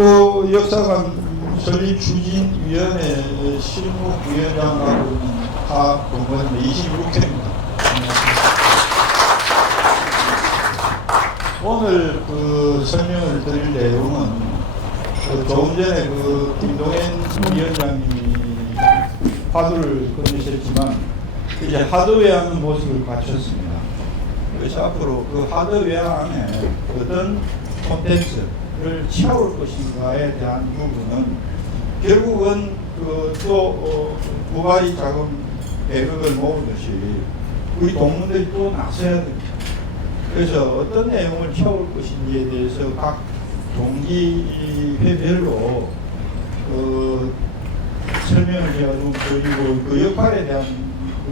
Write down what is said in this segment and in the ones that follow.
부산고 역사관 설립추진위원회 실무위원장하고 다 공무원 26회입니다. 오늘 그 설명을 드릴 내용은 조금 전에 그 김동현 위원장님이 화두를 건네셨지만 이제 하드웨어하는 모습을 갖췄습니다. 그래서 앞으로 그 하드웨어 안에 어떤 콘텐츠를 채울 것인가에 대한 부분은 결국은 그 또 부가리 자금 배급을 모으듯이 우리 동문들이 또 나서야 됩니다. 그래서 어떤 내용을 채울 것인지에 대해서 각 동기회별로 설명을 제가 좀 드리고 그 역할에 대한 그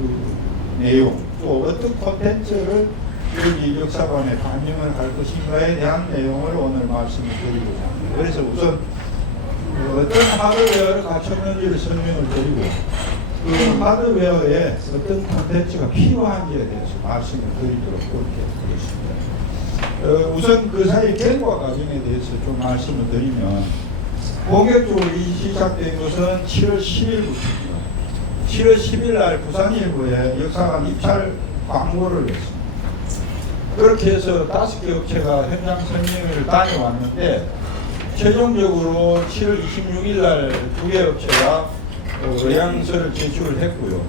내용 또 어떤 콘텐츠를 여기 역사관에 반영을 할 것인가에 대한 내용을 오늘 말씀을 드리고자 합니다. 그래서 우선 어떤 하드웨어를 갖췄는지를 설명을 드리고 그 하드웨어에 어떤 콘텐츠가 필요한지에 대해서 말씀을 드리도록 그렇게 하겠습니다. 우선 그 사이 결과 과정에 대해서 좀 말씀을 드리면 본격적으로 시작된 것은 7월 10일부터입니다. 7월 10일 날 부산일보에 역사관 입찰 광고를 냈습니다. 그렇게 해서 5개 업체가 현장 설명회를 다녀왔는데 최종적으로 7월 26일 날 2개 업체가 의향서를 제출을 했고요.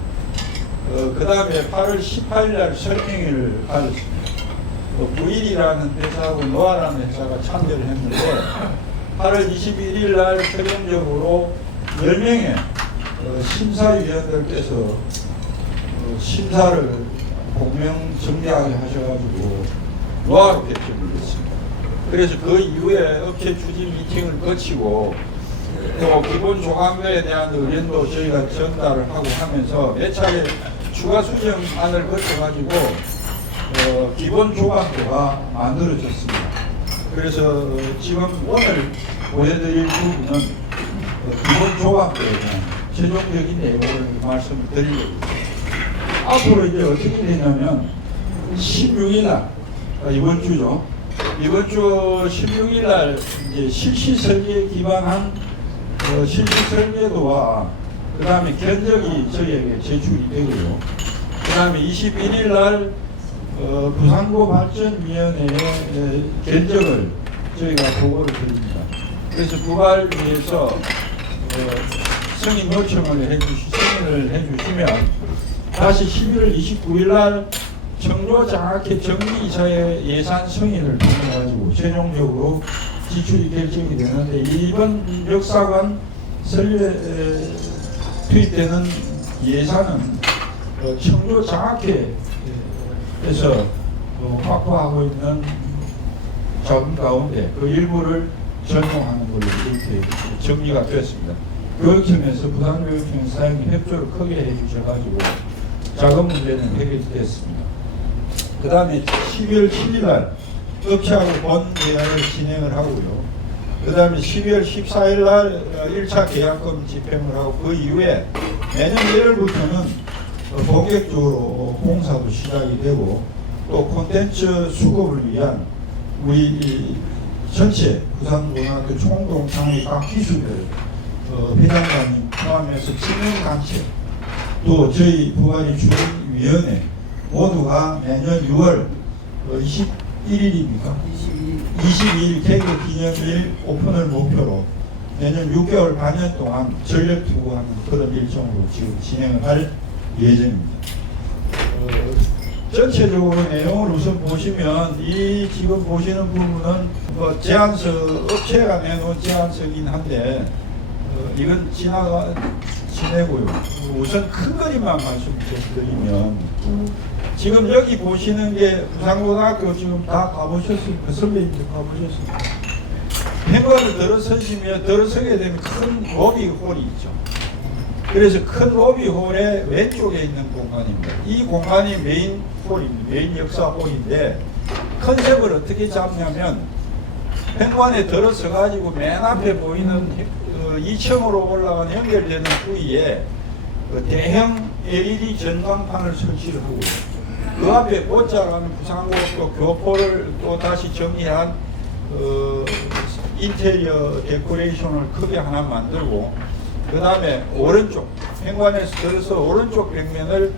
그 다음에 8월 18일 날 설명회를 가졌습니다. 부일이라는 회사하고 노아라는 회사가 참여를 했는데 8월 21일 날 최종적으로 10명의 심사위원들께서 심사를 공명정대하게 하셔가지고 노아로 결정을 했습니다. 그래서 그 이후에 업체 추진 미팅을 거치고 또 기본 조항에 대한 의견도 저희가 전달을 하고 하면서 몇 차례 추가 수정안을 거쳐가지고 기본 조항표가 만들어졌습니다. 그래서 지금 오늘 보여드릴 부분은 기본 조항표에 대한 최종적인 내용을 말씀을 드리겠습니다. 앞으로 이제 어떻게 되냐면 16일날 이번 주죠. 이번 주 16일날 이제 실시 설계에 기반한 실시 설계도와 그 다음에 견적이 저희에게 제출이 되고요. 그 다음에 21일날 부산고 발전위원회의 견적을 저희가 보고를 드립니다. 그래서 그걸 위해서 승인 요청을 승인을 해주시면 다시 11월 29일날 청조장학회 정비이사의 예산 승인을 통해가지고 최종적으로 지출이 결정이 되는데 이번 역사관 설립에 투입되는 예산은 청조장학회에서 확보하고 있는 자금 가운데 그 일부를 전용하는 걸로 이렇게 정리가 되었습니다. 교육청에서 부산교육청 사장님 협조를 크게 해주셔가지고 자금 문제는 해결이 됐습니다. 그 다음에 12월 7일 날 업체하고 본계약을 진행을 하고요. 그 다음에 12월 14일 날 1차 계약금 집행을 하고 그 이후에 내년 1월부터는 본격적으로 공사도 시작이 되고 또 콘텐츠 수급을 위한 우리 전체 부산고등학교 총동 창의 각 기수별 회장단님 포함해서 진흥단체 또 저희 부가리 추진위원회 모두가 내년 6월 21일입니까? 22일 개교 기념일 오픈을 목표로 내년 6개월 반년 동안 전력 투구하는 그런 일정으로 지금 진행을 할 예정입니다. 전체적으로 내용을 우선 보시면 이 지금 보시는 부분은 뭐 제안서 업체가 내놓은 제안서긴 한데 이건 지내고요. 우선 큰 그림만 말씀드리면 지금 여기 보시는 게 부산고등학교 지금 다 가보셨습니까? 선배님들 가보셨습니까? 팽거를 들어서게 되면 큰 로비홀이 있죠. 그래서 큰 로비홀의 왼쪽에 있는 공간입니다. 이 공간이 메인 홀입니다. 메인 역사 홀인데 컨셉을 어떻게 잡냐면 팽관에 들어서 가지고 맨 앞에 보이는 2층으로 올라가는 연결되는 부위에 대형 LED 전광판을 설치를 하고 그 앞에 보자라는 부산고 교포를 또 다시 정리한 인테리어 데코레이션을 크게 하나 만들고, 그 다음에 오른쪽 현관에서 들어서 오른쪽 벽면을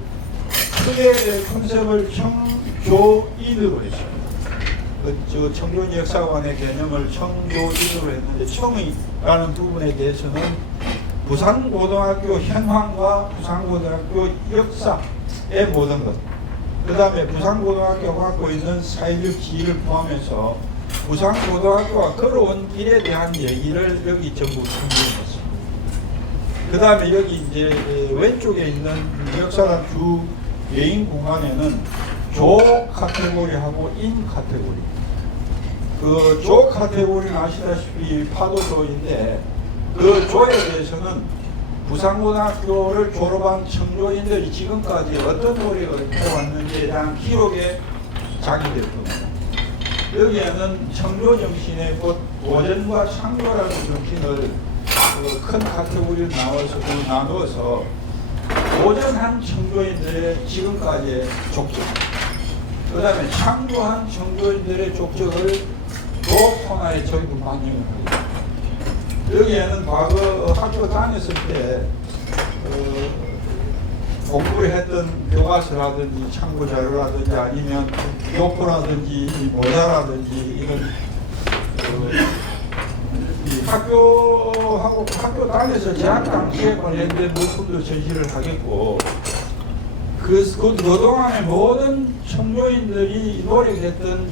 크게 컨셉을 청조인으로 했습니다. 저 청조인 역사관의 개념을 청조인으로 했는데, 청이라는 부분에 대해서는 부산고등학교 현황과 부산고등학교 역사의 모든 것, 그 다음에 부산고등학교가 갖고 있는 사회적 지위를 포함해서 부산고등학교가 걸어온 길에 대한 얘기를 여기 전부 준비했습니다. 그 다음에 여기 이제 왼쪽에 있는 역사관 주 메인 공간에는 조 카테고리하고 인 카테고리. 그 조 카테고리는 아시다시피 파도조인데, 그 조에 대해서는 부산고등학교를 졸업한 청조인들이 지금까지 어떤 노력을 해왔는지에 대한 기록에 작용될 겁니다. 여기에는 청조 정신의 곧 도전과 창조라는 정신을 큰 카테고리를 나누어서 도전한 청조인들의 지금까지의 족적, 그 다음에 창조한 청조인들의 족적을 조 코너에 전부 반영을 합니다. 여기에는 과거 학교 다녔을 때 공부를 했던 교과서라든지 참고 자료라든지 아니면 교포라든지 모자라든지 이런 학교 다녀서 재학 당시에 관련된 물품도 전시를 하겠고, 그동안의 모든 청조인들이 노력했던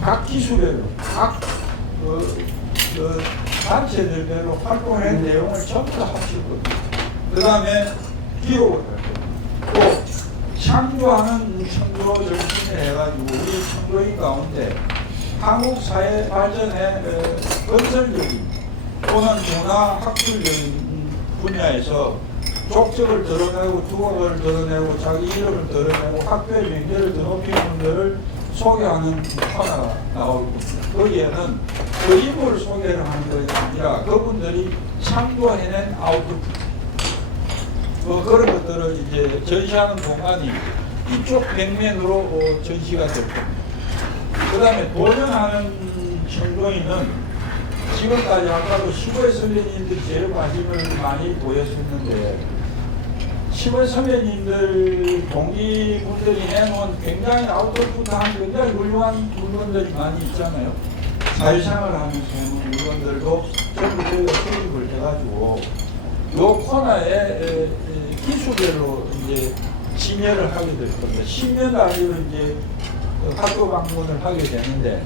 각 기수별로 각 단체들별로 활동한 내용을 전부 다 합치거든요. 그 다음에 기록을 할 거예요. 또 창조하는 청조 정신을 해가지고 우리 청조인 가운데 한국 사회 발전의 건설적인 또는 문화 학술적인 분야에서 족적을 드러내고 두각을 드러내고 자기 이름을 드러내고 학교의 명예를 드높이는 분들을 소개하는 코너가 나올 겁니다. 거기에는 그 인물을 소개를 하는 것이 아니라 그분들이 창조해낸 아웃풋, 그런 것들을 이제 전시하는 공간이 이쪽 벽면으로 전시가 될 겁니다. 그 다음에 도전하는 청조인은 지금까지 아까도 시골 선배님들이 제일 관심을 많이 보였었는데, 시골 선배님들 동기분들이 내놓은 굉장히 아웃풋한 굉장히 훌륭한 물건들이 많이 있잖아요. 사회생활을 하면서 해놓은 물건들도 전부 저희가 수립을 해가지고 요 코너에 기수별로 이제 진열을 하게 될 겁니다. 10년 단위로 이제 학교 방문을 하게 되는데,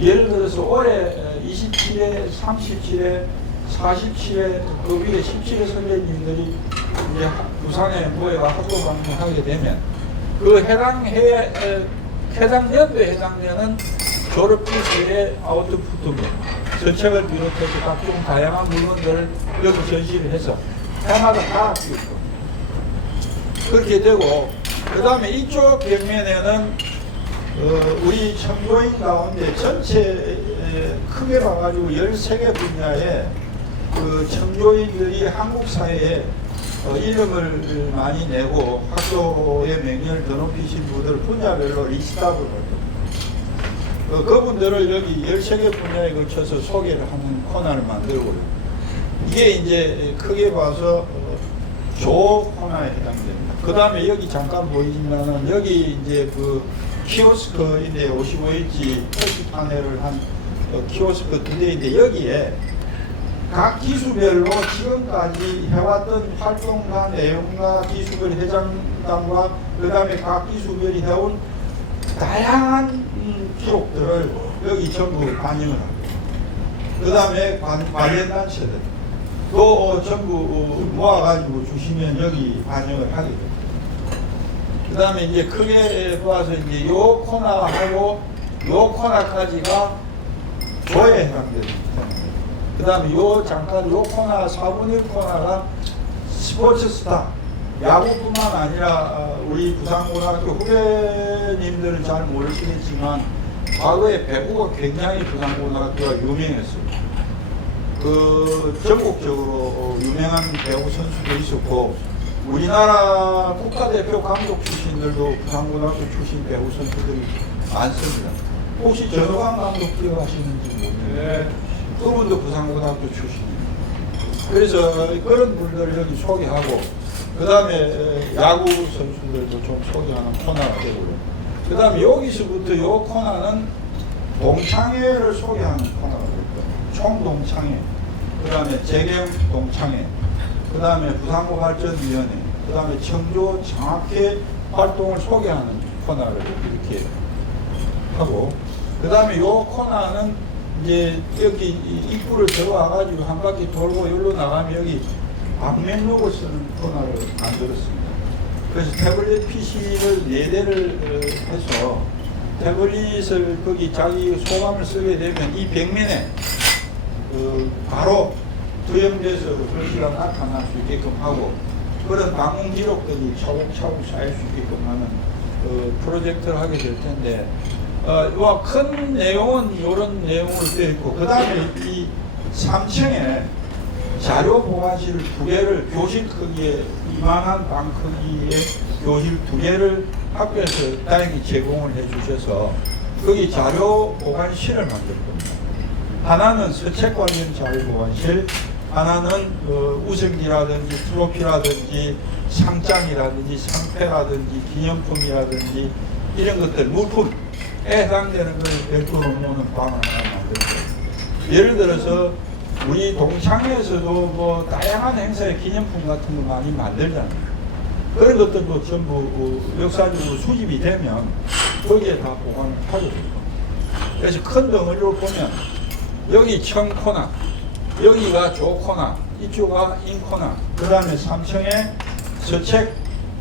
예를 들어서 올해 27회, 37회, 47회, 그 위에 17회 선배님들이 이제 부산에 모여가 학교 방문하게 되면 그 해당 연도에 해당되는 졸업 기수의 아웃풋입니다. 전책을 비롯해서 각종 다양한 물건들을 여기 전시를 해서 해마다 다 합치고 그렇게 되고, 그 다음에 이쪽 벽면에는 우리 청조인 가운데 전체 크게 봐가지고 13개 분야에 그 청조인들이 한국 사회에 이름을 많이 내고 학교의 명예를 더 높이신 분들 분야별로 리스트업을 할 겁니다. 그분들을 여기 13개 분야에 걸쳐서 소개를 하는 코너를 만들고요. 이게 이제 크게 봐서 조 코너에 해당됩니다. 그 다음에 여기 잠깐 보이지만은 여기 이제 그 키오스크인데 55인치 표시 파넬을 한 키오스크 두 대인데, 여기에 각 기수별로 지금까지 해왔던 활동과 내용과 기수별 회장단과 그 다음에 각 기수별이 해온 다양한 기록들을 여기 전부 반영을 합니다. 그 다음에 관련단체들 또 전부 모아가지고 주시면 여기 반영을 하게 됩니다. 그 다음에 이제 크게 보아서 이제 요 코너하고 요 코너까지가 조에 해당됩니다. 그 다음에 요 잠깐 요 코너 4분의 1 코너가 스포츠 스타, 야구뿐만 아니라 우리 부산고등학교 후배님들은 잘 모르시겠지만 과거에 배구가 굉장히 부산고등학교가 유명했어요. 그 전국적으로 유명한 배구 선수도 있었고, 우리나라 국가대표 감독 출신들도 부산고등학교 출신 배구 선수들이 많습니다. 혹시 전호관 감독 기억하시는지 모르겠는데, 그분도 부산고등학교 출신입니다. 그래서 그런 분들을 여기 소개하고, 그 다음에 야구 선수들도 좀 소개하는 코너가 되고요. 그 다음에 여기서부터 이 코너는 동창회를 소개하는 코너가 될 거예요. 총동창회, 그 다음에 재경 동창회, 그 다음에 부산고 발전위원회, 그 다음에 청조 장학회 활동을 소개하는 코너를 이렇게 하고, 그 다음에 이 코너는 이제 여기 입구를 들어와가지고 한 바퀴 돌고 여기로 나가면 여기 방명록을 쓰는 코너를 만들었습니다. 그래서 태블릿 PC를 4대를 해서 태블릿을 거기 자기 소감을 쓰게 되면 이 벽면에 바로 투영돼서 글씨가 나타날 수 있게끔 하고, 그런 방문 기록들이 차곡차곡 쌓일 수 있게끔 하는 프로젝트를 하게 될 텐데, 큰 내용은 이런 내용으로 되어 있고, 그 다음에 이 3층에 자료 보관실 2개를, 교실 크기에 이만한 방 크기의 교실 2개를 학교에서 다행히 제공을 해 주셔서 거기 자료 보관실을 만들 겁니다. 하나는 서책 관련 자료 보관실, 하나는 우승지라든지 트로피라든지 상장이라든지 상패라든지 기념품이라든지 이런 것들, 물품에 해당되는 걸 별도로 놓는 방을 하나 만들고, 예를 들어서 우리 동창회에서도 뭐 다양한 행사의 기념품 같은 거 많이 만들잖아요. 그런 것들도 전부 역사적으로 수집이 되면 거기에 다 보관을 하게 됩니다. 그래서 큰 덩어리로 보면 여기 청 코너, 여기가 조 코너, 이쪽가 인 코너, 그 다음에 3층에 서책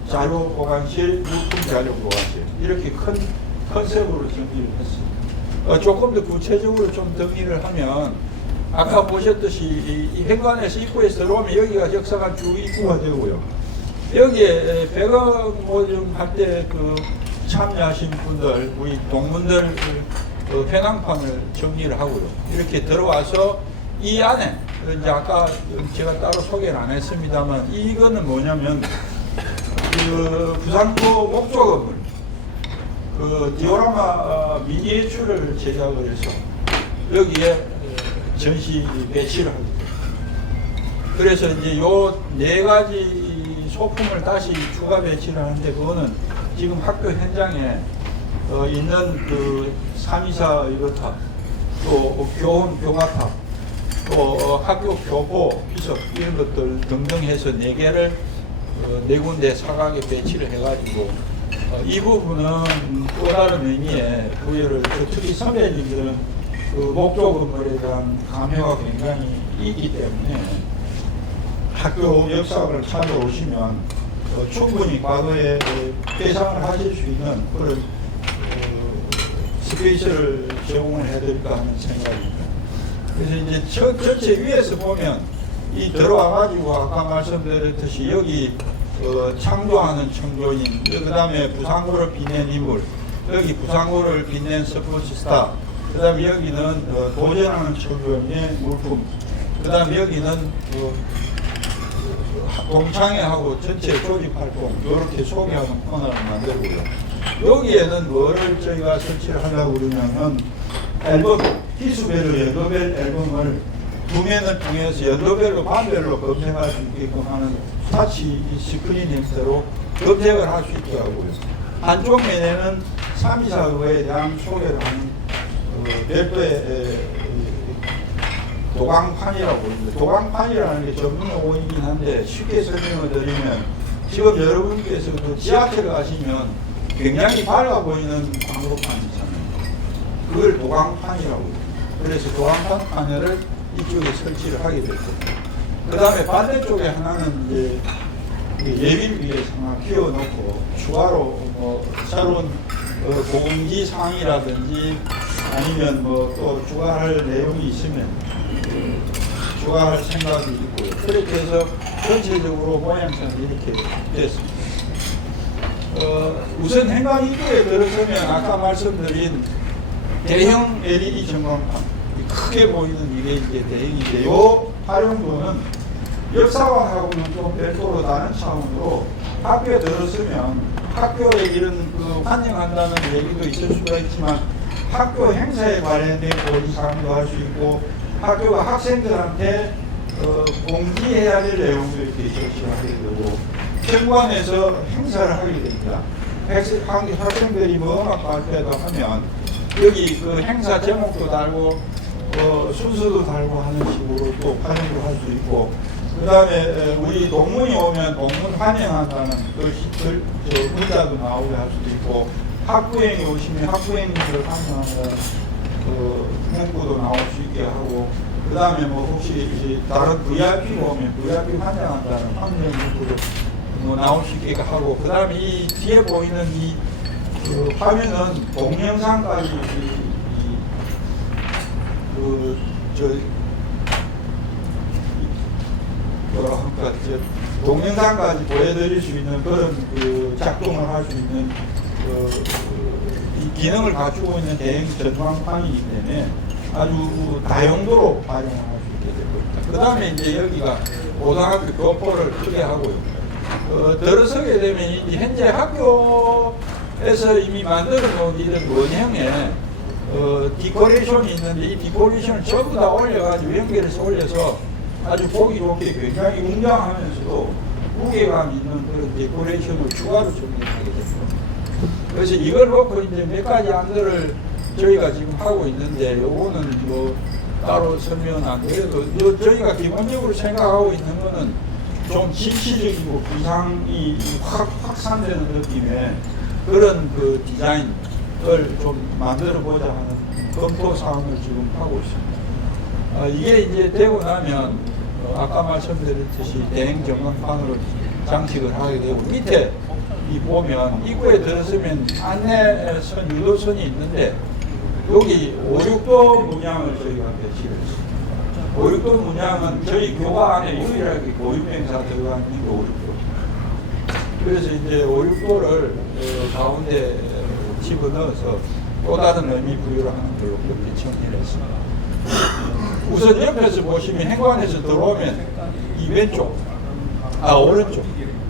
자료 보관실, 물품 자료 보관실, 이렇게 큰 컨셉으로 정리를 했습니다. 조금 더 구체적으로 좀 정리를 하면, 아까 보셨듯이 이 현관에서 입구에서 들어오면 여기가 역사관 주 입구가 되고요. 여기에 배경 모좀 할 때 참여하신 분들, 우리 동문들 현황판을 정리를 하고요. 이렇게 들어와서 이 안에, 이제 아까 제가 따로 소개를 안 했습니다만, 이거는 뭐냐면 부산고 목조 건물 디오라마 미니에츄를 제작을 해서 여기에 전시 배치를 하게 됩니다. 그래서 이제 요 4가지 소품을 다시 추가 배치를 하는데, 그거는 지금 학교 현장에 있는 324 이거탑, 또 교원 교마탑, 또 학교 교보 비석 이런 것들 등등 해서 4개를 4군데 사각에 배치를 해가지고 이 부분은 또 다른 의미의 부여를, 특히 선배님들은 목조 건물에 대한 감회가 굉장히 있기 때문에 학교 역사를 찾아오시면 충분히 과거에 회상을 하실 수 있는 그런 스페이스를 제공을 해드릴까 하는 생각입니다. 그래서 이제 전체 위에서 보면 이 들어와가지고 아까 말씀드렸듯이 여기 창조하는 창조인, 그 다음에 부산고를 빛낸 인물, 여기 부산고를 빛낸 스포츠스타, 그 다음에 여기는 도전하는 창조인의 물품, 그 다음에 여기는 동창회하고 전체 조직 활동 이렇게 소개하는 코너를 만들고요. 여기에는 뭐를 저희가 설치를 하려고 그러냐면, 앨범, 기수별로 연도별 앨범을 2면을 통해서 연도별로 반별로 검색할 수 있게끔 하는 타치 스크린 형태로 검색을 할 수 있게 하고요. 한쪽 면에는 324의회에 대한 소개를 하는 별도의 도강판이라고 부릅니다. 도강판이라는 게 전문 용어이긴 한데, 쉽게 설명을 드리면, 지금 여러분께서도 지하철을 가시면 굉장히 밝아 보이는 광고판 있잖아요. 그걸 도강판이라고 해요. 그래서 도강판 파넬을 이쪽에 설치를 하게 될 겁니다. 그 다음에 반대쪽에 하나는 이제 예비를 위해서 하나 키워놓고, 추가로 새로운 공지사항이라든지 아니면 또 추가할 내용이 있으면 추가할 생각이 있고요. 그렇게 해서 전체적으로 모양새는 이렇게 됐습니다. 우선 현관 입구에 들어서면 아까 말씀드린 대형 LED 전광판, 크게 보이는 이게 이제 대형인데, 이 활용도는 역사관하고는 좀 별도로 다른 차원으로 학교에 들어서면 학교에 이런 환영한다는 얘기도 있을 수가 있지만, 학교 행사에 관련된 고지사항도 할 수 있고, 학교가 학생들한테 공지해야 될 내용들을 이렇게 제시하게 되고 현관에서 행사를 하게 됩니다. 학생들이 뭐 음악 발표도 하면 여기 그 행사 제목도 달고 순서도 달고 하는 식으로 또 환영도 할 수 있고, 그 다음에 우리 동문이 오면 동문 환영한다는 저 문자도 나오게 할 수도 있고, 학부형이 오시면 학부형님들 환영하는 문구도 나올 수 있게 하고, 그 다음에 뭐 혹시 다른 VIP가 오면 VIP 환영한다는 환영 문구도 뭐 나올 수 있게 하고, 그 다음에 이 뒤에 보이는 이 화면은 동영상까지 동영상까지 보여드릴 수 있는 그런 작동을 할 수 있는 이 기능을 갖추고 있는 대형 전광판이기 때문에 아주 다용도로 활용할 수 있게 될 겁니다. 그 다음에 이제 여기가 고등학교 교포를 크게 하고요. 들어서게 되면 이제 현재 학교에서 이미 만들어 놓은 이런 원형에 디코레이션이 있는데, 이 디코레이션을 전부 다 올려가지고 연결해서 올려서 아주 보기 좋게 굉장히 웅장하면서도 무게감 있는 그런 데코레이션을 추가로 정리하게 됩니다. 그래서 이걸 놓고 이제 몇 가지 안들을 저희가 지금 하고 있는데, 요거는 뭐 따로 설명은 안 드려도 저희가 기본적으로 생각하고 있는 거는 좀 진취적이고 구상이 확산되는 느낌의 그런 그 디자인을 좀 만들어 보자 하는 검토 사항을 지금 하고 있습니다. 이게 이제 되고 나면 아까 말씀드렸듯이 대행 전광판으로 장식을 하게 되고, 밑에 이 보면 입구에 들어서면 안내선 유도선이 있는데, 여기 5, 6도 문양을 저희가 배치를 했습니다. 5, 6도 문양은 저희 교과 안에 유일하게 고유명사 들어가 있는 게 5, 6도. 그래서 이제 5, 6도를 가운데 집어넣어서 또 다른 의미 부여를 하는 걸로 그렇게 정리를 했습니다. 우선 옆에서 보시면 행관에서 들어오면 이 왼쪽,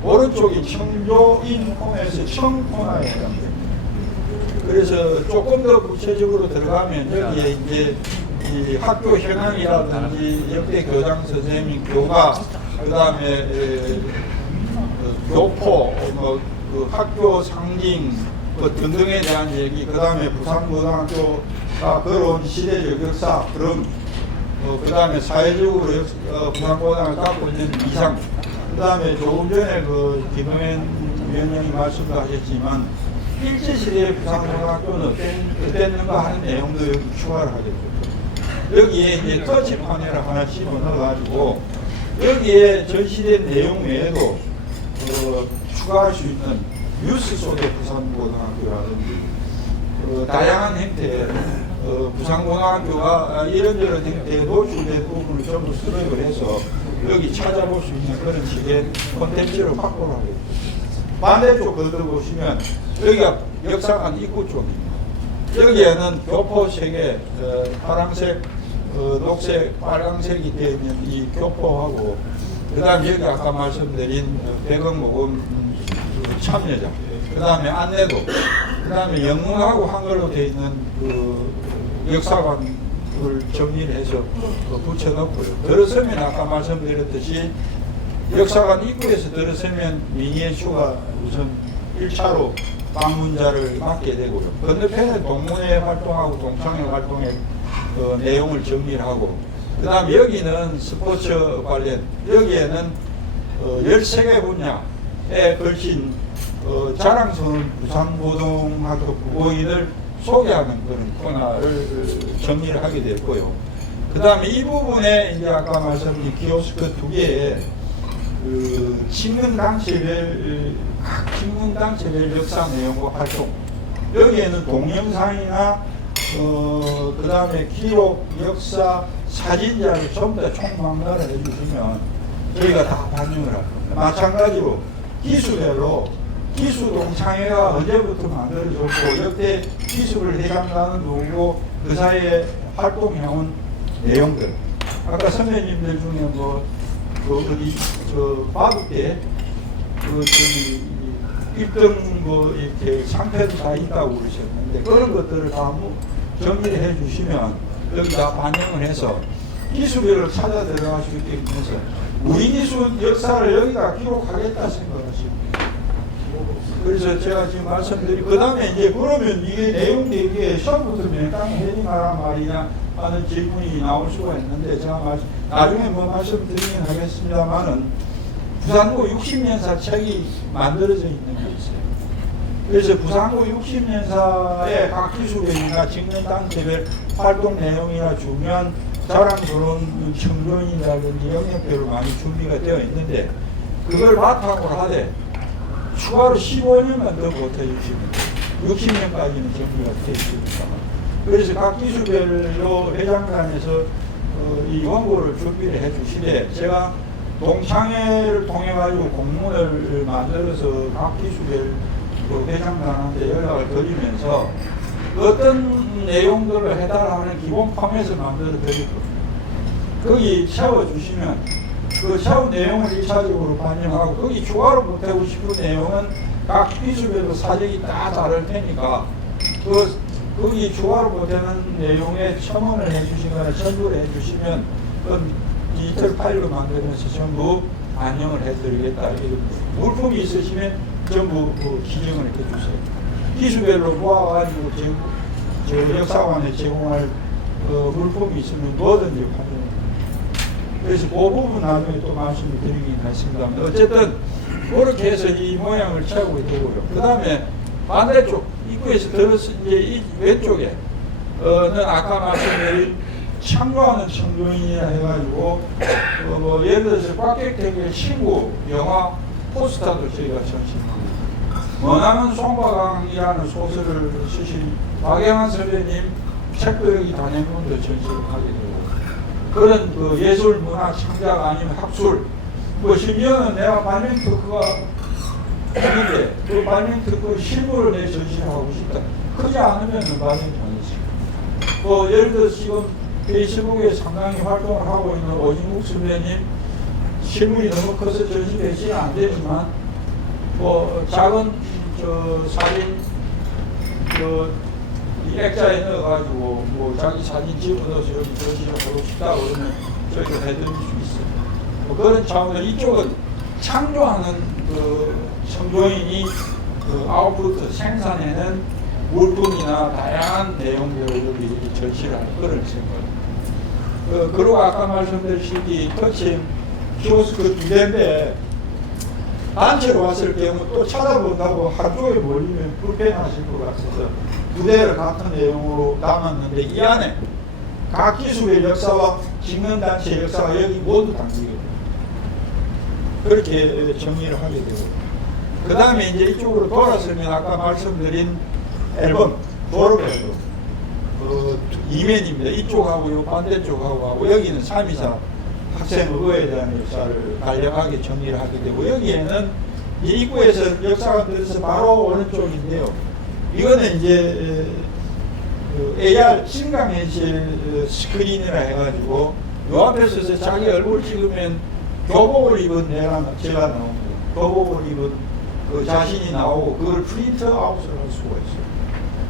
오른쪽이 청조인 홈에서 청코너에 해당됩니다. 그래서 조금 더 구체적으로 들어가면 여기에 이제 이 학교 현황이라든지 역대 교장 선생님 교과, 그 다음에 교포, 그 학교 상징 등등에 대한 얘기, 그 다음에 부산고등학교가 걸어온 시대적 역사, 그럼 그 다음에 사회적으로 부산고등학을 갖고 있는 이상, 그 다음에 조금 전에 그 김영현 위원장이 말씀도 하셨지만 일제시대의 부산고등학교는 어땠는가 하는 내용도 여기 추가를 하겠죠. 여기에 이제 터치 파넬을 하나 집어 넣어가지고 여기에 전시된 내용 외에도 추가할 수 있는 뉴스 속의 부산고등학교라든지 다양한 형태의 부산고등학교가 이런저런 형태의 노출된 부분을 전부 수립을 해서 여기 찾아볼 수 있는 그런 식의 콘텐츠를 확보를 하고 있습니다. 반대쪽 걷어보시면 여기가 역사관 입구 쪽입니다. 여기에는 교포 색에 파란색, 녹색, 빨간색이 되어 있는 이 교포하고, 그 다음에 여기 아까 말씀드린 백억모금 참여자, 그 다음에 안내도, 그 다음에 영문하고 한글로 되어 있는 그 역사관을 정리를 해서 붙여놓고요. 들어서면 아까 말씀드렸듯이 역사관 입구에서 들어서면 미니어처가 우선 1차로 방문자를 맡게 되고요. 건너편에 동문회 활동하고 동창회 활동의 내용을 정리를 하고, 그 다음 여기는 스포츠 관련, 여기에는 13개 분야에 걸친 자랑스러운 부산고등학교 국어인을 소개하는 그런 코너를 정리를 하게 됐고요. 그 다음에 이 부분에 이제 아까 말씀드린 키오스크 2개의 그 각 신문단체별 역사 내용과 활동, 여기에는 동영상이나 그 다음에 기록, 역사, 사진 자료 전부 다 총망라를 해주시면 저희가 다 반영을 할 겁니다. 마찬가지로 기수별로 기수 동창회가 언제부터 만들어졌고 역대 기수를 해당하는 누구고 그 사이에 활동해온 내용들, 아까 선배님들 중에 바둑대 1등 이렇게 상패도 다 있다고 그러셨는데, 그런 것들을 다 정리를 해 주시면 여기 다 반영을 해서 기술을 찾아 들어갈 수 있게 해서 우리 기술 역사를 여기다 기록하겠다 생각하십니다. 그래서 제가 지금 말씀드린 그 다음에 이제 그러면 이게 내용들이 이게 시험부터 명당히 해지마란 말이냐 하는 질문이 나올 수가 있는데 제가 나중에 뭐 말씀드리긴 하겠습니다만은 부산고 60년사 책이 만들어져 있는 게 있어요. 그래서 부산고 60년사의 각 기술회의나 직능단체별 활동 내용이나 중요한 자랑스러운 청조인이라든지 영역별로 많이 준비가 되어 있는데 그걸 바탕으로 하되 추가로 15년만 더 보태주시면 60년까지는 정리가 되어 있습니다. 그래서 각 기술별로 회장단에서 이 원고를 준비를 해 주시되 제가 동창회를 통해 가지고 공문을 만들어서 각 기술별 회장단한테 연락을 드리면서 어떤 내용들을 해달라는 기본 포맷을 만들어 드릴 겁니다. 거기 채워주시면 그 채운 내용을 1차적으로 반영하고 거기 추가로 보태고 싶은 내용은 각 기술별로 사정이 다 다를 테니까 거기 추가로 보태는 내용에 첨언을 해주시거나 전부를 해주시면 디지털 파일로 만들면서 전부 반영을 해드리겠다. 물품이 있으시면 전부 기증을 해주세요. 기술별로 모아가지고 저 역사관에 제공할 물품이 있으면 뭐든지 활용합니다. 그래서 그 부분 나중에 또 말씀을 드리긴 했습니다만 어쨌든 그렇게 해서 이 모양을 채우게 되고요. 그 다음에 반대쪽 입구에서 들어서 이제 이 왼쪽에 는 아까 말씀드린 참고하는 청중인이라 해가지고 뭐 예를 들어서 꽉객택의 친구 영화 포스터도 저희가 전시합니다. 머나먼 송바강이라는 소설을 쓰신 박영환 선배님 책도 여기 단행본도 전시를 하게 되고 그런 그 예술 문화 창작 아니면 학술 뭐 심지어는 내가 발명 특허가 있는데 그 발명 특허 실물을 내 전시를 하고 싶다. 크지 않으면 발명 전시. 뭐 예를 들어서 지금 페이스북에 상당히 활동을 하고 있는 오진국 선배님 실물이 너무 커서 전시 배치가 안 되지만 뭐 작은 저 사진 이 액자에 넣어가지고 뭐 자기 사진 집어넣어서 여기 전시를 하고 싶다 그러면 저희가 해드릴 수 있어요. 뭐 그런 차원에서 이쪽은 창조하는 그 청조인이 그 아웃풋 생산에는 물품이나 다양한 내용들을 여기 전시를 할 그런 생각. 그리고 아까 말씀드린 터치 키오스크 2대인데 단체로 왔을 경우 또 찾아본다고 하루 종일 몰리면 불편하실 것 같아서 2대를 같은 내용으로 담았는데 이 안에 각 기술의 역사와 직능단체의 역사가 여기 모두 담기게 됩니다. 그렇게 정리를 하게 되고 그 다음에 이제 이쪽으로 돌아서면 아까 말씀드린 앨범, 졸업 앨범 이면입니다. 이쪽하고 요 반대쪽하고 하고 여기는 324 학생 의거에 대한 역사를 간략하게 정리를 하게 되고 여기에는 이제 입구에서 역사가 들어서 바로 오른쪽인데요. 이거는 이제 AR 신강현실 스크린이라 해가지고 요 앞에 서서 자기 얼굴 찍으면 교복을 입은 제가 나옵니다. 교복을 입은 그 자신이 나오고 그걸 프린트 아웃을 할 수가 있어요.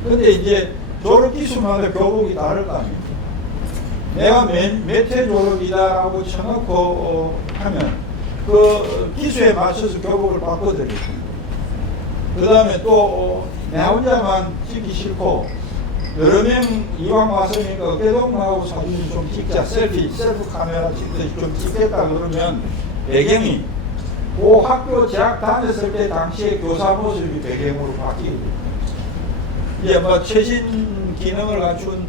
근데 이제 졸업 기수마다 교복이 다를 거 아닙니까? 내가 몇 회 졸업이다라고 쳐놓고 하면 그 기수에 맞춰서 교복을 바꿔드릴 겁니다. 그 다음에 또 내 혼자만 찍기 싫고 여러 명 이왕 왔으니까 어깨동무하고 사진을 좀 찍자 셀프 카메라 찍듯이 좀 찍겠다 그러면 배경이 그 학교 재학 다녔을 때 당시의 교사 모습이 배경으로 바뀌게 됩니다. 이제 뭐 최신 기능을 갖춘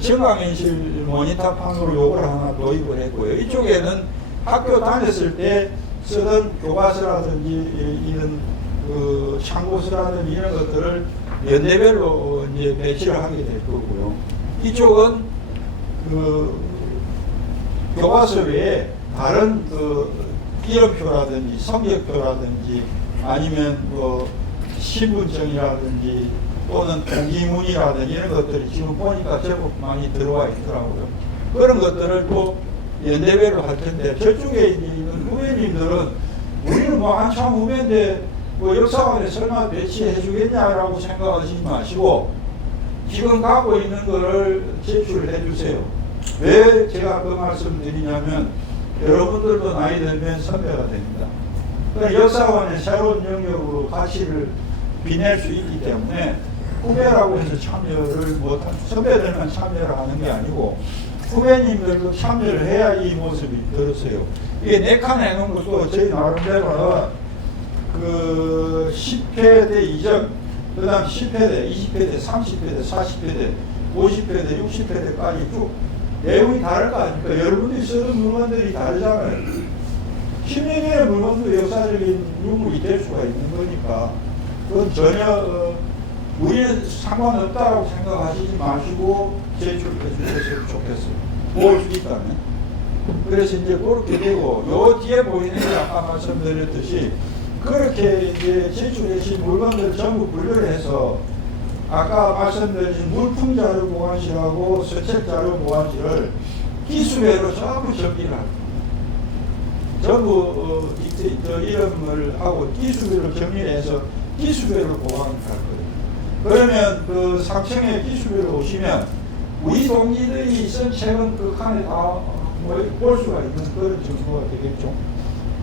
증강현실 모니터판으로 요걸 하나 도입을 했고요. 이쪽에는 학교 다녔을 때 쓰던 교과서라든지 이런 그 참고서라든지 이런 것들을 연대별로 이제 배치를 하게 될 거고요. 이쪽은 그 교과서 외에 다른 그 이름표라든지 성적표라든지 아니면 뭐 신분증이라든지 또는 공지문이라든지 이런 것들이 지금 보니까 제법 많이 들어와 있더라고요. 그런 것들을 또 연대별로 할 텐데 저쪽에 있는 후배님들은 우리는 뭐 한참 후배인데 뭐 역사관에 설마 배치해 주겠냐라고 생각하시지 마시고 지금 갖고 있는 거를 제출을 해 주세요. 왜 제가 그 말씀 드리냐면 여러분들도 나이 들면 선배가 됩니다. 그러니까 역사관의 새로운 영역으로 가치를 빛낼 수 있기 때문에 후배라고 해서 참여를 못한 선배들만 참여를 하는 게 아니고 후배님들도 참여를 해야 이 모습이 들었어요. 이게 4칸 해놓은 것도 저희 나름대로 그 10회대 이전, 그 다음 10회대, 20회대, 30회대, 40회대, 50회대, 60회대까지 쭉 내용이 다를 거 아닙니까? 여러분들이 쓰는 물건들이 다르잖아요. 10년의 물건도 역사적인 유물이 될 수가 있는 거니까 그건 전혀 우리는 상관없다고 생각하시지 마시고 제출해 주셨으면 좋겠어요. 모을 수 있다면. 그래서 이제 그렇게 되고, 요 뒤에 보이는 게 아까 말씀드렸듯이 그렇게 이제 제출하신 물건들 전부 분류를 해서 아까 말씀드린 물품 자료 보관실하고 서책 자료 보관실을 기수별로 전부 정리를 합니다. 전부 이름을 하고 기수별로 정리해서 기수별로 보관을 할 거예요. 그러면 그 3층에 기수별로 오시면 우리 동지들이 쓴 책은 그 칸에 다 볼 수가 있는 그런 정보가 되겠죠.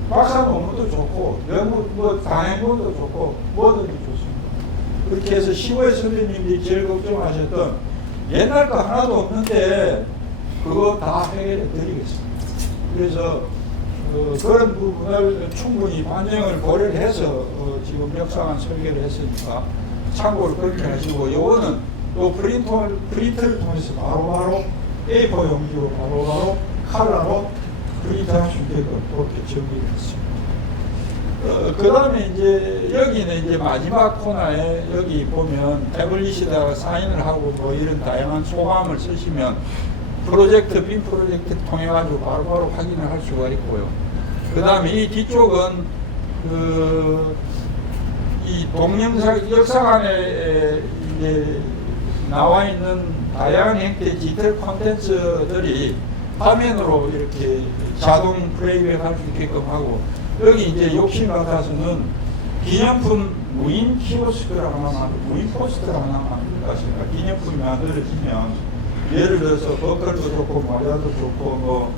박사 논문도 좋고, 영국 단행본도 좋고, 뭐든지 좋습니다. 그렇게 해서 시호의 선생님들이 제일 걱정하셨던 옛날 거 하나도 없는데 그거 다 해결해 드리겠습니다. 그래서 그런 부분을 충분히 반영을 고려를 해서 지금 역사관 설계를 했으니까 참고를 그렇게 하시고, 요거는 또 프린터를 통해서 바로바로 A4 용지로 바로바로 칼라로 프린트할 수 있게끔 그렇게 정리를 했습니다. 그 다음에 이제 여기는 이제 마지막 코너에 여기 보면 태블릿에다가 사인을 하고 뭐 이런 다양한 소감을 쓰시면 프로젝트, 빔 프로젝트 통해 가지고 바로바로 확인을 할 수가 있고요. 그 다음에 이 뒤쪽은 이 동영상 역사관에 이제 나와 있는 다양한 형태의 디지털 콘텐츠들이 화면으로 이렇게 자동 플레이백 할 수 있게끔 하고, 여기 이제 욕심 같아서는 기념품 무인 키오스크를 하나 만들고 무인 포스터를 하나 만들까 싶습니다. 기념품이 만들어지면 예를 들어서 버클도 좋고 모자도 좋고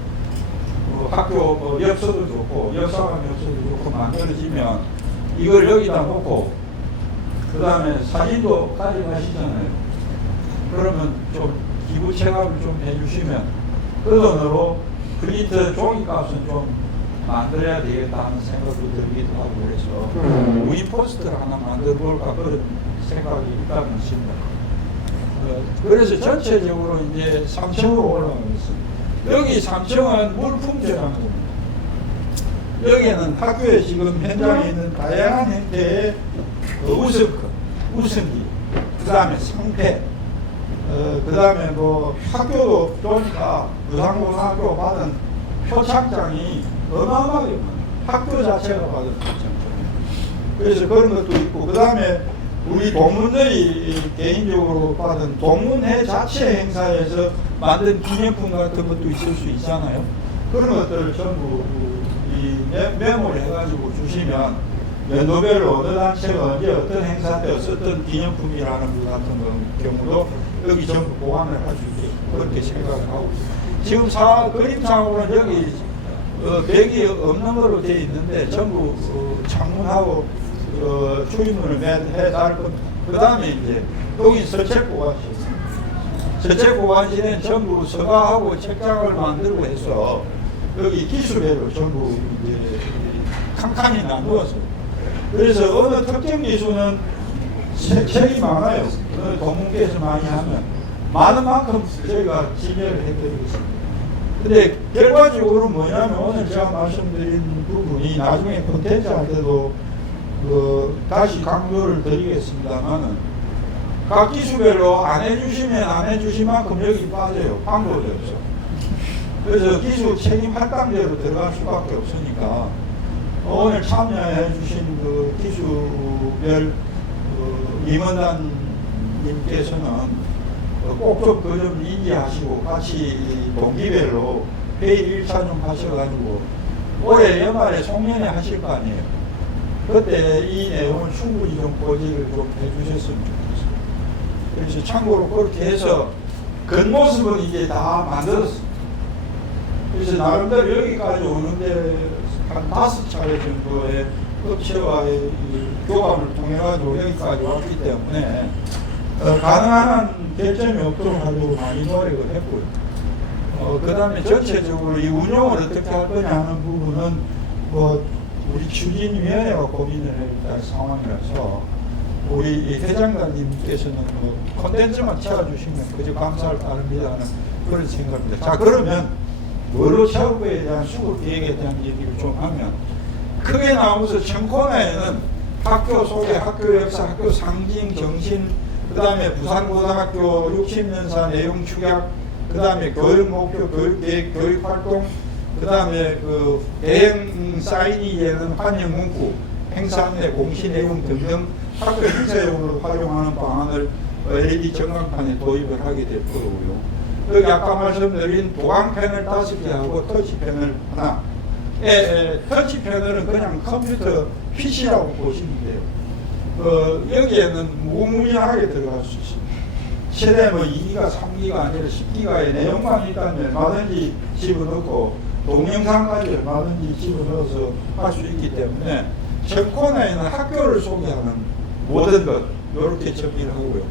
학교 엽서도 좋고 역사관 엽서도 좋고 만들어지면 이걸 여기다 놓고 그 다음에 사진도 가져가시잖아요. 그러면 좀 기부 체감을 좀 해주시면 그 돈으로 프린터 종이값은 좀 만들어야 되겠다는 생각도 들기도 하고 그래서 무인 포스터를 하나 만들어 볼까 그런 생각이 있다고 있습니다. 그래서 전체적으로 이제 3층으로 올라가고 있습니다. 여기 3층은 물품제라는 겁니다. 여기는 학교에 지금 현장에 있는 다양한 형태의 우승기, 그 다음에 상패, 그 다음에 뭐 학교도 보니까 부산고등학교 받은 표창장이 어마어마하게 많아요. 학교 자체가 받은 표창장. 그래서 그런 것도 있고, 그 다음에 우리 동문들이 개인적으로 받은 동문회 자체 행사에서 만든 기념품 같은 것도 있을 수 있잖아요. 그런 것들을 전부 이 메모를 해가지고 주시면 연도별로 어느 단체가 언제 어떤 행사 때 썼던 기념품이라는 것 같은 경우도 여기 전부 보관을 할 수 있게 그렇게 생각을 하고, 지금 그림상으로는 여기 벽이 없는 걸로 되어 있는데 전부 창문하고 출입문을 해달 겁니다. 그 다음에 이제 여기 서책 보관실. 서책 보관실은 전부 서가하고 책장을 만들고 해서 여기 기수별로 전부 이제 칸칸이 나누어서, 그래서 어느 특정 기수는 책이 많아요. 동문께서 많이 하면 많은 만큼 저희가 진열을 해드리겠습니다. 근데 결과적으로 뭐냐면 오늘 제가 말씀드린 부분이 나중에 콘텐츠 할 때도 다시 강조를 드리겠습니다만은 각 기수별로 안 해주시면 안 해주신 만큼 여기 빠져요. 방법이 없어. 그래서 기수 책임 할당제로 들어갈 수밖에 없으니까 오늘 참여해 주신 그 기수별 임원단님께서는 꼭 좀 그 점 인지하시고 같이 동기별로 회의 1차 좀 하셔가지고 올해 연말에 송년회 하실 거 아니에요. 그때 이 내용을 충분히 좀 고지를 좀 해주셨으면 좋겠어요. 그래서 참고로 그렇게 해서 겉모습은 이제 다 만들었습니다. 그래서 나름대로 여기까지 오는데 한 5차례 정도의 업체와의 이 교감을 통해 가지고 여기까지 왔기 때문에 가능한 한 결점이 없도록 하려고 많이 노력을 했고요. 그 다음에 전체적으로 이 운영을 어떻게 할 거냐 하는 부분은 뭐 우리 추진위원회가 고민을 해야 될 상황이라서 우리 회장단님께서는 뭐 콘텐츠만 채워주시면 그저 감사할 따릅니다 하는 그런 생각입니다. 자, 그러면 뭐로 채울 거에 대한 수급 계획에 대한 얘기를 좀 하면 크게 나오면서 청코너에는 학교 소개, 학교 역사, 학교 상징, 정신, 그 다음에 부산고등학교 60년사 내용 축약, 그 다음에 교육 목표, 교육 계획, 교육 활동, 그 다음에 그 대형 사인이에는 환영 문구, 행사 안내, 공시 내용 등등 학교 행사용으로 활용하는 방안을 LED 전광판에 도입을 하게 될 거고요. 여기 아까 말씀드린 도강 패널 5개 하고 터치 패널 하나. 터치 패널은 그냥 컴퓨터 PC라고 보시면 돼요. 여기에는 무궁무진하게 들어갈 수 있습니다. 최대 뭐 2기가, 3기가 아니라 10기가의 내용만 있다면 얼마든지 집어넣고 동영상까지 얼마든지 집어넣어서 할 수 있기 때문에 첫 코너에는 학교를 소개하는 모든 것 이렇게 정리를 하고요.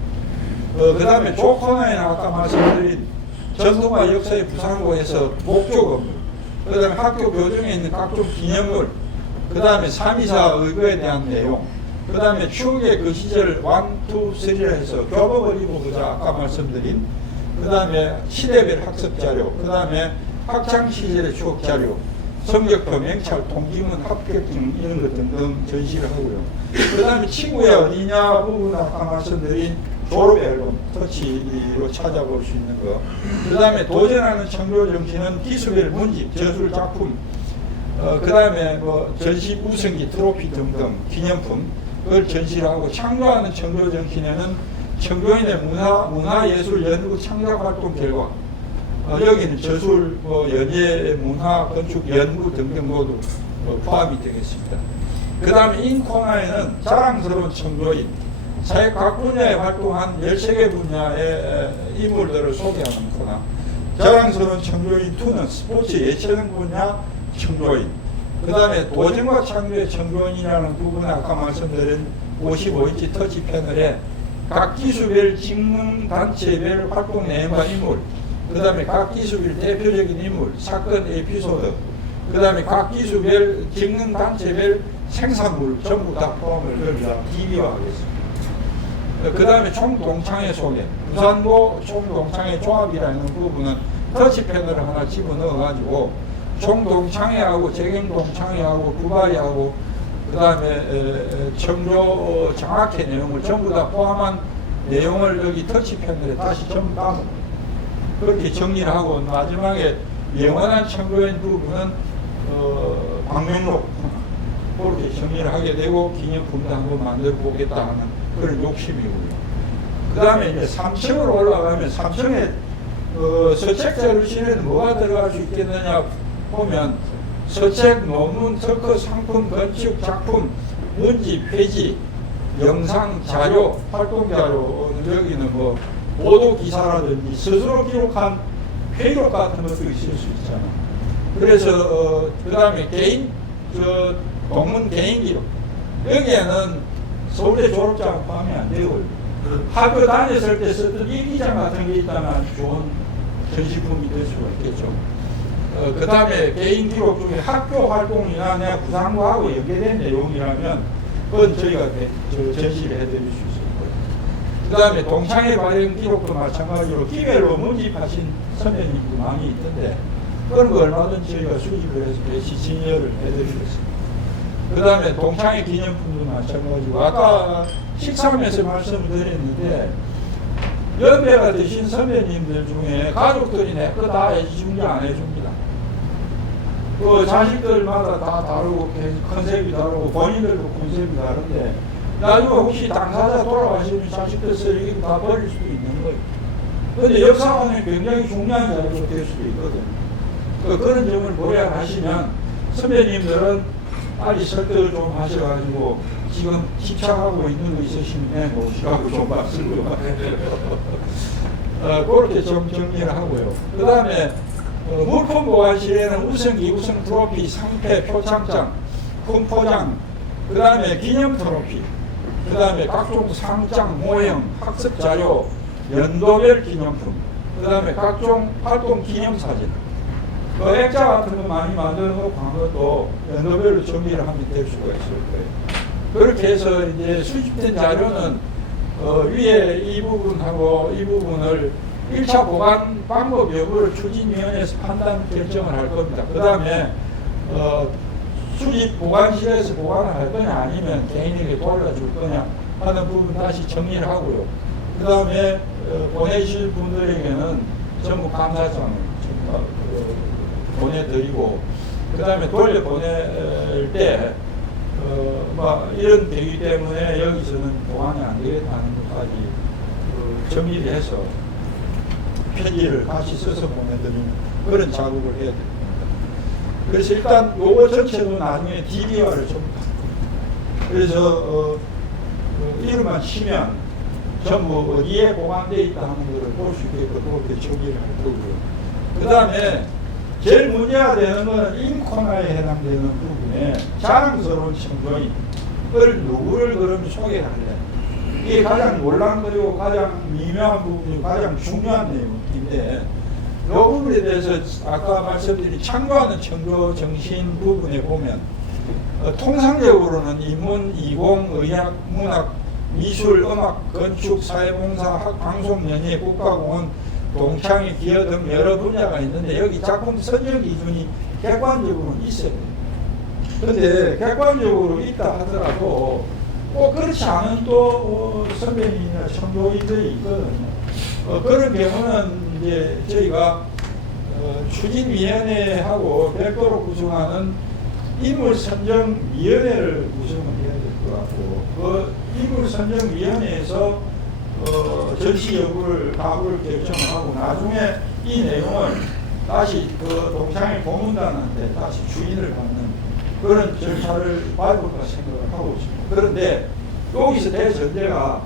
그 다음에 조 코너에는 아까 말씀드린 전통과 역사의 부산고에서 목조 건물, 그 다음에 학교 교정에 있는 각종 기념물, 그 다음에 3.24 의거에 대한 내용, 그 다음에 추억의 그 시절 1, 2, 3를 해서 교복을 입어보자 아까 말씀드린, 그 다음에 시대별 학습 자료, 그 다음에 학창시절의 추억 자료, 성적표, 명찰, 통지문, 합격증 이런 것 등등 전시를 하고요. 그 다음에 친구야 어디냐 부분 아까 말씀드린 졸업 앨범, 터치로 찾아볼 수 있는 거. 그 다음에 도전하는 청교 정신은 기술별 문집, 저술 작품, 그 다음에 뭐 전시 우승기, 트로피 등등 기념품, 그걸 전시를 하고 창조하는 청교 정신에는 청교인의 문화예술 연구 창작 활동 결과, 여기는 저술, 연예, 문화, 건축, 연구 등등 모두 포함이 되겠습니다. 그 다음에 인코너에는 자랑스러운 청교인, 사회 각 분야에 활동한 13개 분야의 인물들을 소개하는 코너. 자랑스러운 청교인 2는 스포츠 예체능 분야 청교인. 그 다음에 도전과 창조의 청교인이라는 부분에 아까 말씀드린 55인치 터치 패널에 각 기수별 직능 단체별 활동 내용과 인물, 그 다음에 각 기수별 대표적인 인물, 사건 에피소드, 그 다음에 각 기수별 직능 단체별 생산물 전부 다 포함을 합니다. DB화하겠습니다. 그 다음에 총동창회 소개, 부산고 총동창회 조합이라는 부분은 터치 패널을 하나 집어넣어가지고 총동창회하고 재경동창회하고 구발이하고 그 다음에 청조 장학회 내용을 전부 다 포함한 내용을 여기 터치 패널에 다시 전부 다 그렇게 정리를 하고 마지막에 영원한 청교인 부분은 광명록 그렇게 정리를 하게 되고 기념품도 한번 만들어 보겠다 하는 그런 욕심이고요. 그 다음에 이제 3층으로 올라가면 3층에 서책 자료실에는 뭐가 들어갈 수 있겠느냐 보면 서책, 논문, 특허, 상품, 건축, 작품, 문지, 폐지, 영상, 자료, 활동 자료, 여기는 뭐 보도 기사라든지 스스로 기록한 회의록 같은 것도 있을 수 있잖아. 그래서 그 다음에 개인 동문 개인 기록, 여기에는 서울대 졸업장 포함이 안 되고 학교 다녔을 때 썼던 일기장 같은 게 있다면 좋은 전시품이 될 수가 있겠죠. 그 다음에 개인 기록 중에 학교 활동이나 내가 부산고하고 연계된 내용이라면 그건 저희가 전시를 해드릴 수 있을 거예요. 그 다음에 동창회 발행 기록도 마찬가지로 기별로 문집하신 선배님도 많이 있던데 그런 거 얼마든지 저희가 수집을 해서 대시 진열을 해드리겠습니다. 그 다음에 동창회 기념품도 마찬가지고 아까 식사하면서 말씀을 드렸는데 연배가 되신 선배님들 중에 가족들이 내 거 다 해주는지 안 해줍니다. 그 자식들마다 다 다르고 컨셉이 다르고 본인들도 컨셉이 다른데 나중에 혹시 당사자 돌아가시면 자식들 쓰레기 다 버릴 수도 있는 거예요. 그런데 역사관은 굉장히 중요한 자료가 될 수도 있거든. 그런 점을 고려하시면 선배님들은 빨리 설득을 좀 하셔가지고 지금 집착하고 있는 거 있으시면 내놓으시라고 좀 말씀을 그렇게 좀 정리를 하고요. 그 다음에 물품 보관실에는 우승기, 우승 트로피, 상패, 표창장, 큰 포장, 그 다음에 기념 트로피, 그 다음에 각종 상장, 모형, 학습 자료, 연도별 기념품, 그 다음에 각종 활동 기념 사진, 그 액자 같은 거 많이 만들어 놓고 한 것도 연도별로 정리를 하면 될 수가 있을 거예요. 그렇게 해서 이제 수집된 자료는 위에 이 부분하고 이 부분을 1차 보관 방법 여부를 추진위원회에서 판단 결정을 할 겁니다. 그 다음에 수집 보관실에서 보관을 할 거냐 아니면 개인에게 돌려줄 거냐 하는 부분 다시 정리를 하고요. 그 다음에 보내실 분들에게는 전부 감사장을 보내드리고, 그 다음에 돌려보낼 때 이런 되기 때문에 여기서는 보관이 안 되겠다는 것까지 정리를 해서 편지를 다시 써서 보내드리는 그런 작업을 해야 됩니다. 그래서 일단 요거 전체도 나중에 DB화를 좀 그래서 이름만 치면 전부 어디에 보관되어 있다 하는 것을 볼 수 있게끔 그렇게 정리를 할 거고요. 그 다음에 제일 문제가 되는 건 인코너에 해당되는 부분에 자랑스러운 청소인을 누구를 그러면 소개를 할래? 이게 가장 논란거리고 가장 미묘한 부분이고 가장 중요한 내용인데, 이 부분에 대해서 아까 말씀드린 창조하는 청조 정신 부분에 보면 통상적으로는 인문, 이공, 의학, 문학, 미술, 음악, 건축, 사회봉사, 학, 방송, 연예, 국가공헌, 동창회, 기여 등 여러 분야가 있는데 여기 작품 선정 기준이 객관적으로 있어요. 그런데 객관적으로 있다 하더라도 꼭 그렇지 않은 또 선배님이나 청조인들이 있거든요. 그런 경우는 이제 저희가 추진위원회하고 별도로 구성하는 인물선정위원회를 구성을 해야 될 것 같고, 그 인물선정위원회에서 전시 여부를 가구를 결정을 하고 나중에 이 내용을 다시 그 동창회 고문단한테 다시 주인을 받는 그런 절차를 밟을까 생각을 하고 있습니다. 그런데 여기서 대전제가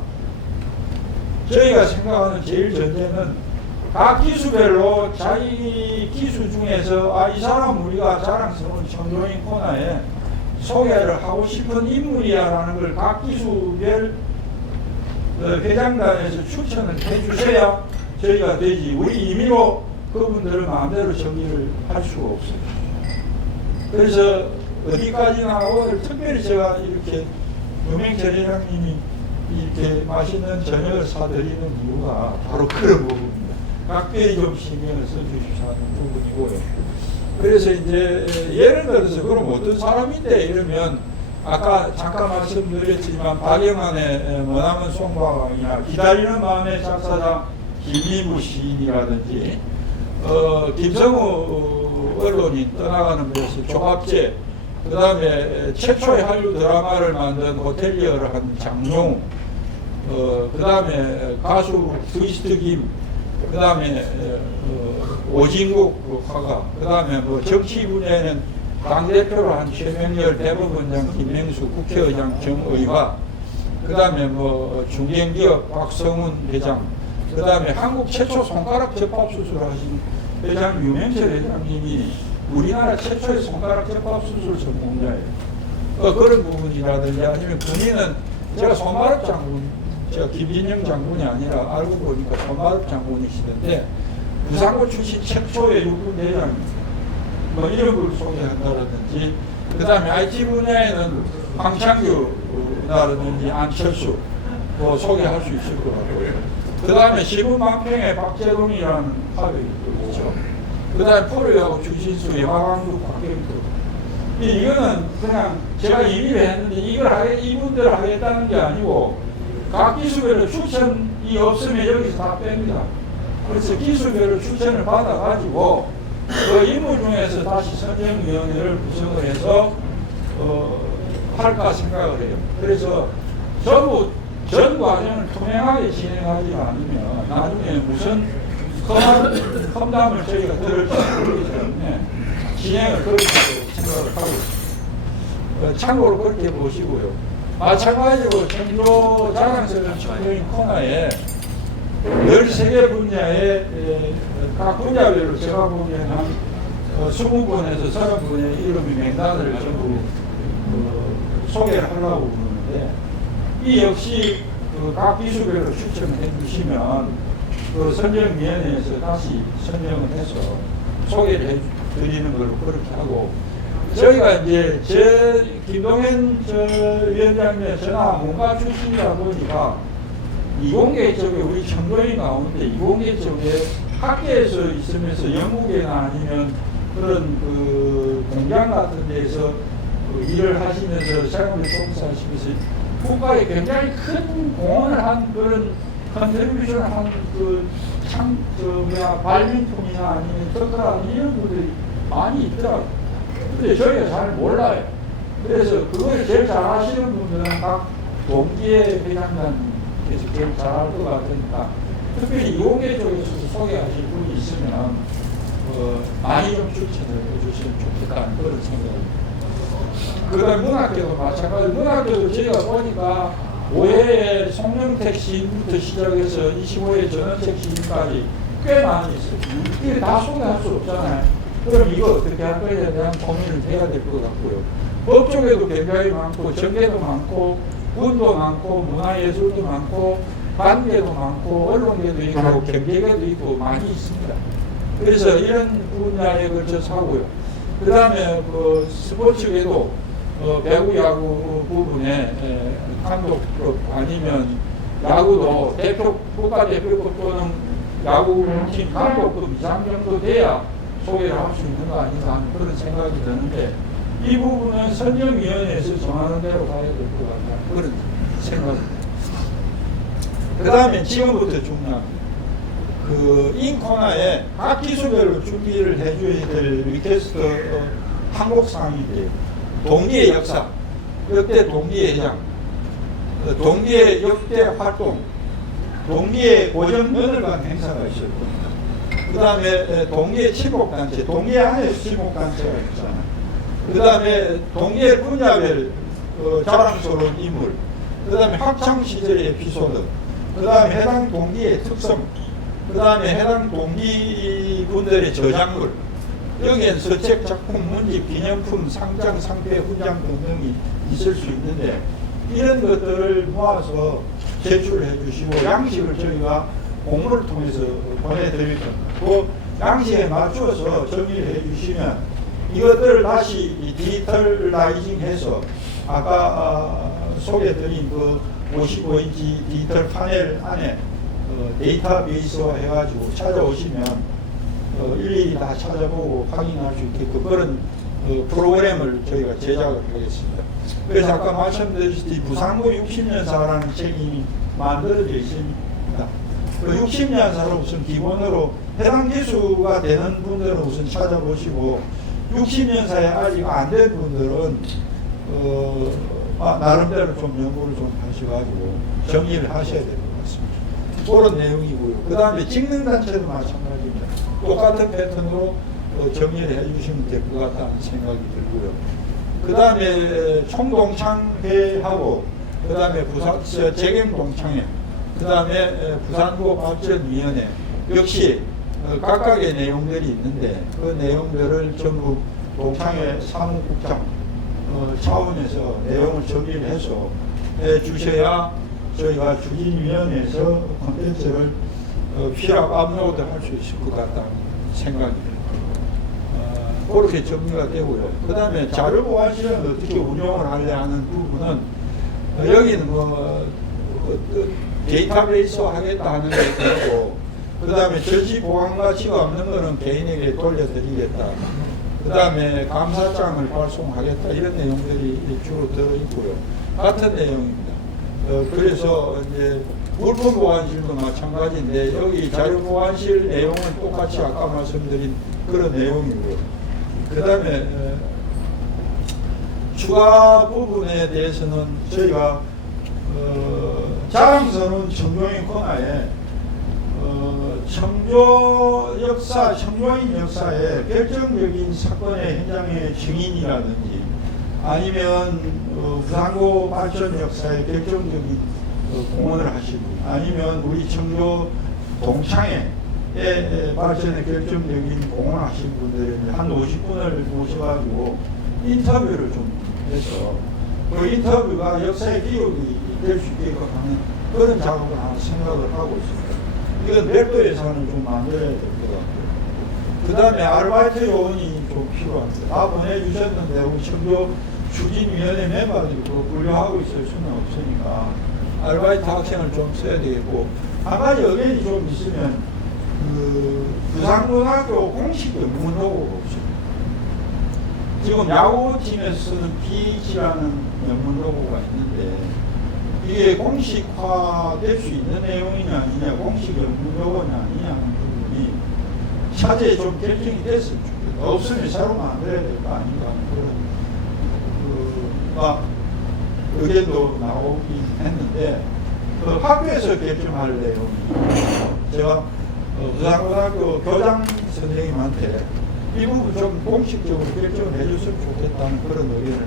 저희가 생각하는 제일 전제는 각 기수별로 자기 기수 중에서 이 사람 우리가 자랑스러운 청조인 코너에 소개를 하고 싶은 인물이야라는 걸 각 기수별 회장단에서 추천을 해주셔야 저희가 되지, 우리 임의로 그분들을 마음대로 정리를 할 수가 없어요. 그래서 어디까지나 하고, 특별히 제가 이렇게 유명철 회장님이 이렇게 맛있는 저녁을 사드리는 이유가 바로 그런 부분입니다. 각별히 좀 신경을 써주십시오 하는 부분이고요. 그래서 이제 예를 들어서 그럼 어떤 사람인데 이러면 아까 잠깐 말씀드렸지만 박영환의 머나먼 송방이나 기다리는 마음의 작사자 김미무 시인이라든지 김성우 언론인 떠나가는 배에서 조합제, 그 다음에 최초의 한류 드라마를 만든 호텔리어를 한 장용, 그 다음에 가수 트위스트 김, 그 다음에 오진국 화가, 그 다음에 정치 분야에는 당대표로 한 최명렬 대법원장 김명수 국회의장 정의화, 그 다음에 중견기업 박성훈 회장, 그 다음에 한국 최초 손가락 접합수술을 하신 회장 유명철 회장님이 우리나라 최초의 손가락 접합수술 전공자예요. 그런 부분이라든지 아니면 군인은 제가 손가락 장군, 제가 김진영 장군이 아니라 알고 보니까 손가락 장군이시던데 부산고 출신 최초의 육군 대장입니다. 이런 걸 소개한다든지, 그 다음에 IT 분야에는 황창규라든지 안철수 소개할 수 있을 것 같고요. 그 다음에 시분만평의 박재동이라는 화백이 있죠. 그 다음에 프로야구 주신수 영화감독 박경수. 이거는 그냥 제가 임의를 했는데 이분들 하겠다는 게 아니고 각 기수별로 추천이 없으면 여기서 다 뺍니다. 그래서 기수별로 추천을 받아가지고 그 인물 중에서 다시 선정위원회를 구성을 해서 할까 생각을 해요. 그래서 전부 전 과정을 투명하게 진행하지 않으면 나중에 무슨 험담을 저희가 들을지 모르기 때문에 진행을 그렇게 생각을 하고 있습니다. 참고로 그렇게 보시고요. 마찬가지로 청조 자랑스러운 청조인 코너에 13개 분야의 각 분야별로 제가 보기에는 한 20분에서 30분의 이름이 명단을 전부 소개를 하려고 그러는데, 이 역시 각 기수별로 추천해 주시면 선정위원회에서 다시 선정을 해서 소개를 해 드리는 걸로 그렇게 하고, 저희가 이제 김동현 위원장님의 전화 문과 출신이다 보니까 이공계 쪽에 우리 청도에 나오는데, 이공계 쪽에 학계에서 있으면서 영국이나 아니면 그런 공장 같은 데서 일을 하시면서 생업을 종사하시면서 국가에 굉장히 큰 공헌을 한 그런 컨트리뷰션을 한 발명품이나 아니면 특허나 이런 분들이 많이 있더라고요. 근데 저희가 잘 몰라요. 그래서 그걸 제일 잘 하시는 분들은 각 동기의 회장단께서 제일 잘 할 것 같으니까, 특별히 이공계 쪽에서 소개하실 분이 있으면 많이 좀 추천을 해주시면 좋겠다는 그런 생각입니다. 그 다음에 문학계도 마찬가지. 문학계도 저희가 보니까 5회에 송영택 시인부터 시작해서 25회 전원책 시인까지 꽤 많이 있어요. 이게 다 소개할 수 없잖아요. 그럼 이거 어떻게 할 거에 대한 고민을 해야 될 것 같고요. 법 쪽에도 굉장히 많고, 정계도 많고, 군도 많고, 문화예술도 많고, 관계도 많고, 언론계도 있고, 경제계도 있고 많이 있습니다. 그래서 이런 분야에 걸쳐서 하고요. 그 다음에 스포츠계도 배구, 야구 부분에 감독급 아니면 야구도 국가대표급 또는 야구팀 감독급 이상 정도 돼야 소개를 할 수 있는 거 아닌가 하는 그런 생각이 드는데, 이 부분은 선정위원회에서 정하는 대로 가야 될 것 같다 그런 생각입니다. 그 다음에 지금부터 중요합니다. 인코너에 각 기수별로 준비를 해줘야 될 리퀘스트 항목사항이 돼요. 동기의 역사, 역대 동기의 회장, 동기의 역대 활동, 동기의 고정 며느간 행사가 있을 겁니다. 그 다음에 동기의 친목단체, 동기 안에서 친목단체가 있잖아요. 그 다음에 동기의 분야별 자랑스러운 인물, 그 다음에 학창시절의 에피소드, 그 다음에 해당 동기의 특성, 그 다음에 해당 동기분들의 저작물, 여기엔 서책, 작품, 문집, 기념품, 상장, 상패, 훈장 등등이 있을 수 있는데, 이런 것들을 모아서 제출해 주시고, 양식을 저희가 공문을 통해서 보내드릴 겁니다. 그 양식에 맞추어서 정리를 해 주시면 이것들을 다시 디지털라이징해서 아까 소개해드린 55인치 디지털 파넬 안에 데이터베이스화 해가지고 찾아오시면 일일이 다 찾아보고 확인할 수 있게끔 그런 프로그램을 저희가 제작을 하겠습니다. 그래서 아까 말씀드렸듯이 부산고 60년사라는 책이 만들어져 있습니다. 그 60년사로 우선 기본으로 해당 기수가 되는 분들은 우선 찾아보시고, 60년사에 아직 안 된 분들은 나름대로 좀 연구를 좀 하셔가지고 정리를 하셔야 될 것 같습니다. 그런 내용이고요. 그 다음에 직능단체도 마찬가지입니다. 똑같은 패턴으로 정리를 해주시면 될 것 같다는 생각이 들고요. 그 다음에 총동창회하고, 그 다음에 부산 재경동창회, 그 다음에 부산고 발전위원회, 역시 각각의 내용들이 있는데 그 내용들을 전부 동창회 사무국장 차원에서 내용을 정리를 해서 주셔야 저희가 추진위원회에서 콘텐츠를 필압 업로드 할 수 있을 것 같다는 생각이 듭니다. 그렇게 정리가 되고요. 그 다음에 자료 보관실은 어떻게 운영을 하려 하는 부분은 여기는 데이터베이스 하겠다 하는 게 있고, 그 다음에 저지 보관 가치가 없는 거는 개인에게 돌려드리겠다. 그 다음에 감사장을 발송하겠다. 이런 내용들이 주로 들어있고요. 같은 내용입니다. 그래서 이제 물품 보관실도 마찬가지인데, 여기 자료 보관실 내용은 똑같이 아까 말씀드린 그런 내용이고요. 그 다음에 추가 부분에 대해서는 저희가 자랑스러운 청조인 코너에 청조 역사, 청조인 역사의 결정적인 사건의 현장의 증인이라든지, 아니면 부산고 발전 역사의 결정적인 공헌을 하시고, 아니면 우리 청조 동창회 발전에 결정적인 공헌하신 분들을 한 50분을 모셔가지고 인터뷰를 좀 해서 그 인터뷰가 역사의 기록이 될 수 있게끔 하는 그런 작업을 하나 생각을 하고 있습니다. 이건 별도 예산을 좀 만들어야 될 것 같고요. 그 다음에 아르바이트 요원이 좀 필요합니다. 다 보내주셨는데 우리 청교 추진위원회 멤버들이 그거 분류하고 있을 수는 없으니까 아르바이트 학생을 좀 써야 되겠고, 한 가지 의견이 좀 있으면 부산고등학교 공식 영문 로고가 없습니다. 지금 야구팀에서 쓰는 PH라는 영문 로고가 있는데 이게 공식화될 수 있는 내용이냐 아니냐, 공식 영문 로고냐 아니냐 하는 부분이 차제에 좀 결정이 됐으면 좋겠다. 없으면 새로 만들어야 될 거 아닌가 하는 그런 의견도 나오긴 했는데, 그 학교에서 결정할 내용이 제가 부산고등학교 교장 선생님한테 이 부분 좀 공식적으로 결정을 해줬으면 좋겠다는 그런 의견을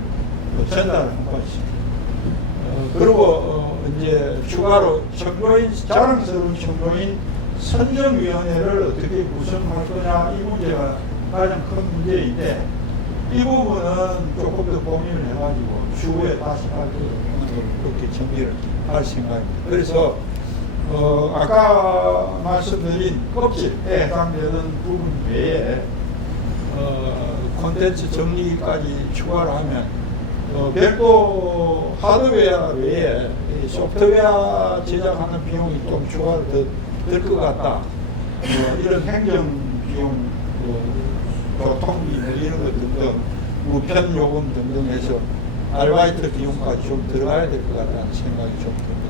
전달한 바 있습니다. 그리고 이제 추가로 자랑스러운 청교인 선정위원회를 어떻게 구성할 거냐, 이 문제가 가장 큰 문제인데, 이 부분은 조금 더 고민을 해가지고 추후에 다시 할 때도 그렇게 정리를 할 생각입니다. 그래서 아까 말씀드린 껍질에 해당되는 부분 외에 콘텐츠 정리까지 추가를 하면 별도 하드웨어 외에 소프트웨어 제작하는 비용이 좀 추가로 더 들 것 같다. 이런 행정 비용, 교통비 이런 것 등등, 우편 요금 등등 해서 아르바이트 비용까지 좀 들어가야 될 것 같다는 생각이 좀 듭니다.